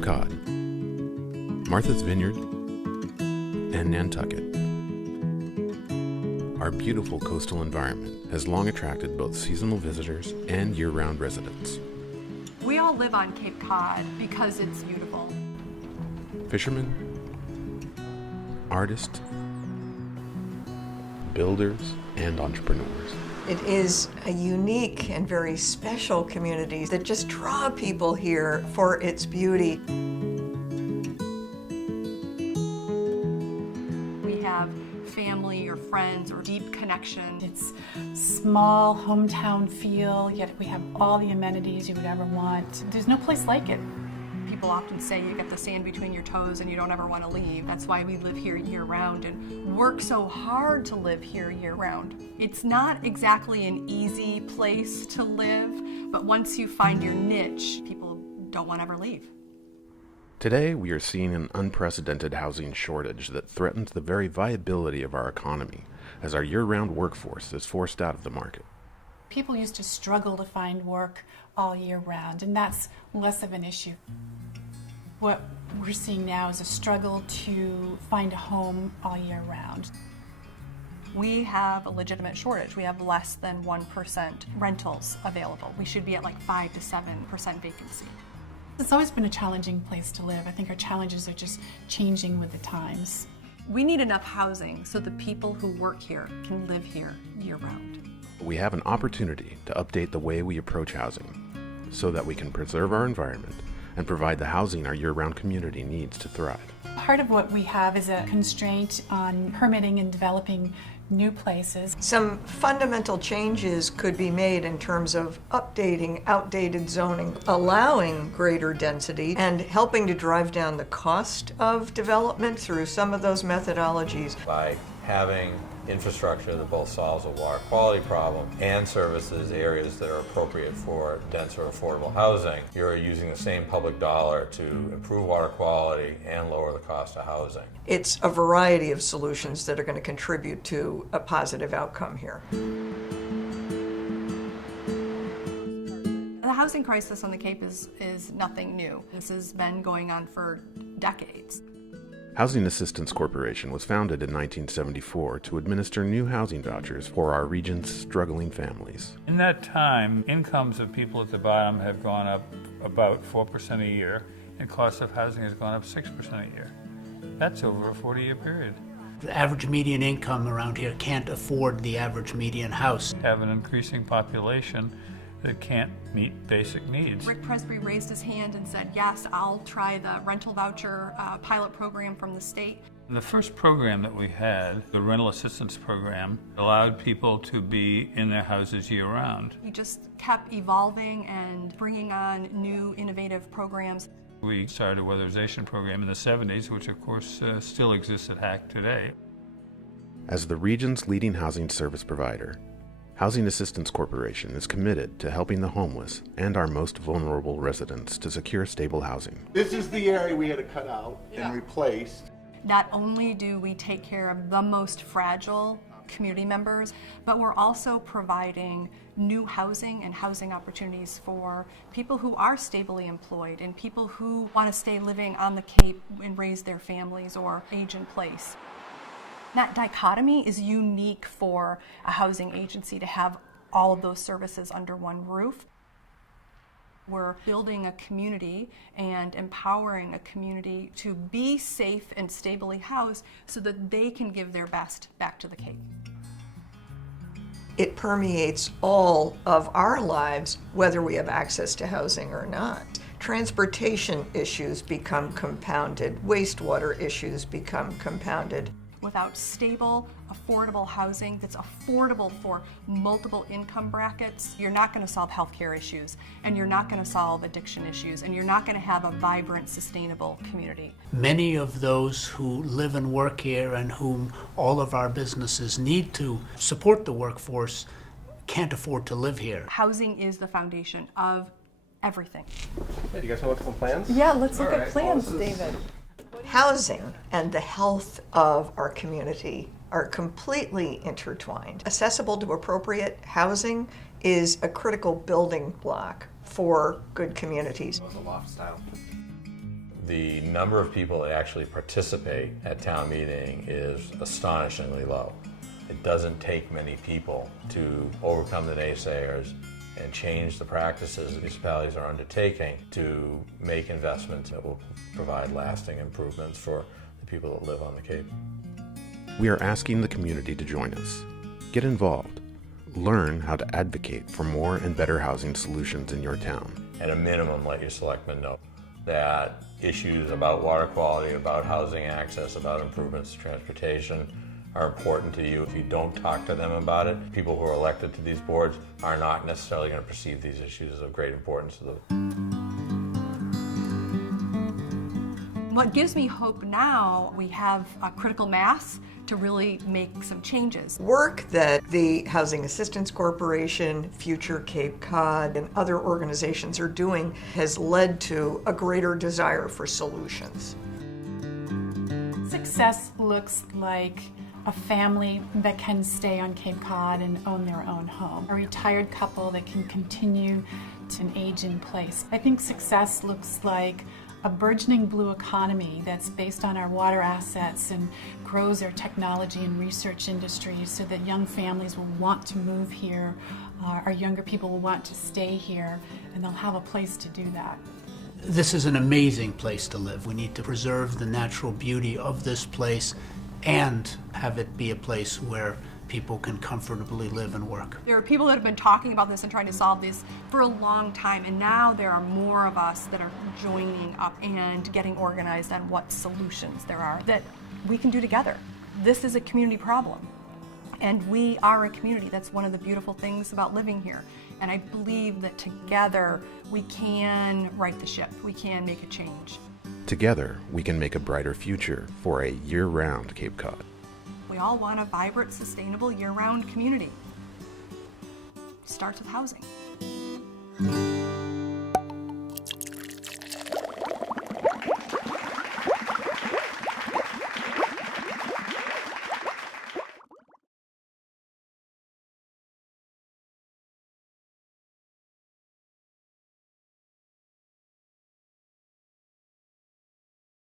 Cape Cod, Martha's Vineyard, and Nantucket. Our beautiful coastal environment has long attracted both seasonal visitors and year-round residents. We all live on Cape Cod because it's beautiful. Fishermen, artists, builders, and entrepreneurs. It is a unique and very special community that just draw people here for its beauty. We have family or friends or deep connection. It's small hometown feel, yet we have all the amenities you would ever want. There's no place like it. People often say you get the sand between your toes and you don't ever want to leave. That's why we live here year-round and work so hard to live here year-round. It's not exactly an easy place to live, but once you find your niche, people don't want to ever leave. Today, we are seeing an unprecedented housing shortage that threatens the very viability of our economy as our year-round workforce is forced out of the market. People used to struggle to find work all year round, and that's less of an issue. What we're seeing now is a struggle to find a home all year round. We have a legitimate shortage. We have less than 1% rentals available. We should be at like 5 to 7% vacancy. It's always been a challenging place to live. I think our challenges are just changing with the times. We need enough housing so the people who work here can live here year-round. We have an opportunity to update the way we approach housing so that we can preserve our environment and provide the housing our year-round community needs to thrive. Part of what we have is a constraint on permitting and developing new places. Some fundamental changes could be made in terms of updating outdated zoning, allowing greater density, and helping to drive down the cost of development through some of those methodologies. By having infrastructure that both solves a water quality problem and services areas that are appropriate for denser affordable housing, you're using the same public dollar to improve water quality and lower the cost of housing. It's a variety of solutions that are going to contribute to a positive outcome here. The housing crisis on the Cape is nothing new. This has been going on for decades. Housing Assistance Corporation was founded in 1974 to administer new housing vouchers for our region's struggling families. In that time, incomes of people at the bottom have gone up about 4% a year, and cost of housing has gone up 6% a year. That's over a 40-year period. The average median income around here can't afford the average median house. Have an increasing population that can't meet basic needs. Rick Presby raised his hand and said, yes, I'll try the rental voucher pilot program from the state. And the first program that we had, the rental assistance program, allowed people to be in their houses year-round. We just kept evolving and bringing on new innovative programs. We started a weatherization program in the 70s, which of course still exists at HAC today. As the region's leading housing service provider, Housing Assistance Corporation is committed to helping the homeless and our most vulnerable residents to secure stable housing. This is the area we had to cut out and replace. Not only do we take care of the most fragile community members, but we're also providing new housing and housing opportunities for people who are stably employed and people who want to stay living on the Cape and raise their families or age in place. That dichotomy is unique for a housing agency to have all of those services under one roof. We're building a community and empowering a community to be safe and stably housed so that they can give their best back to the Cape. It permeates all of our lives, whether we have access to housing or not. Transportation issues become compounded, wastewater issues become compounded. Without stable, affordable housing that's affordable for multiple income brackets, you're not going to solve healthcare issues, and you're not going to solve addiction issues, and you're not going to have a vibrant, sustainable community. Many of those who live and work here and whom all of our businesses need to support the workforce can't afford to live here. Housing is the foundation of everything. Hey, do you guys want to look at some plans? Yeah, let's look at plans, David. Housing and the health of our community are completely intertwined. Accessible to appropriate housing is a critical building block for good communities. The loft style. the number of people that actually participate at town meeting is astonishingly low. It doesn't take many people to overcome the naysayers and change the practices municipalities are undertaking to make investments that will provide lasting improvements for the people that live on the Cape. We are asking the community to join us. Get involved. Learn how to advocate for more and better housing solutions in your town. At a minimum, let your selectmen know that issues about water quality, about housing access, about improvements to transportation are important to you. If you don't talk to them about it, people who are elected to these boards are not necessarily going to perceive these issues as of great importance to them. What gives me hope now, we have a critical mass to really make some changes. Work that the Housing Assistance Corporation, Future Cape Cod, and other organizations are doing has led to a greater desire for solutions. Success looks like a family that can stay on Cape Cod and own their own home. A retired couple that can continue to age in place. I think success looks like a burgeoning blue economy that's based on our water assets and grows our technology and research industry so that young families will want to move here, our younger people will want to stay here, and they'll have a place to do that. This is an amazing place to live. We need to preserve the natural beauty of this place and have it be a place where people can comfortably live and work. There are people that have been talking about this and trying to solve this for a long time, and now there are more of us that are joining up and getting organized on what solutions there are that we can do together. This is a community problem, and we are a community. That's one of the beautiful things about living here. And I believe that together we can right the ship. We can make a change. Together, we can make a brighter future for a year-round Cape Cod. We all want a vibrant, sustainable, year-round community. Starts with housing.